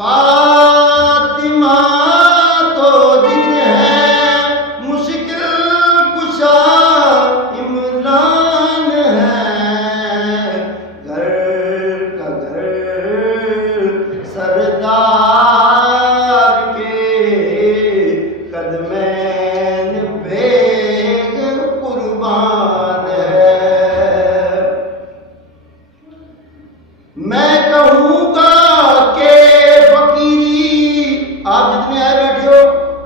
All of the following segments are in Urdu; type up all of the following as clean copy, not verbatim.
فاطمہ تو ذکر ہے مشکل کشا عمران ہے، گھر کا گھر سردار کے قدمین بے قربان ہے۔ میں کہوں گا کہ فقیری، آپ جتنے آئے بیٹھے ہو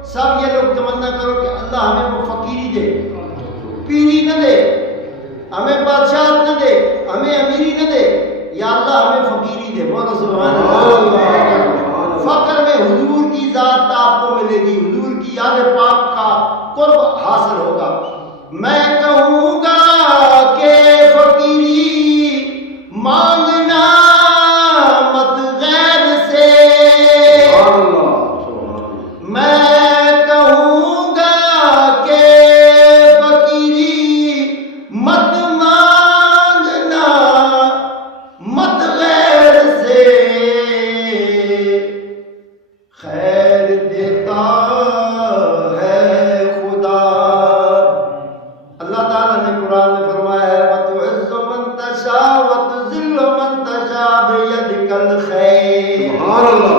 سب یہ لوگ تمنا کرو کہ اللہ ہمیں وہ فقیری دے، پیری نہ دے، ہمیں بادشاہت نہ دے، ہمیں امیری نہ دے، یا اللہ ہمیں فقیری دے۔ بولو سبحان اللہ۔ فقر میں حضور کی ذات آپ کو ملے گی، حضور کی یاد پاک کا قرب حاصل ہوگا۔ میں کہوں گا کہ فقیری مانگنا مت غیر سے، میں کہوں گا کہ فقیری مت مانگنا مت غیر سے، خیر دیتا ہے خدا۔ اللہ تعالیٰ نے قرآن میں فرمایا ہے وَتُعِزُّ مَن تَشَاءُ وَتُذِلُّ مَن تَشَاءُ بِيَدِكَ الْخَيْرُ۔ سبحان اللہ۔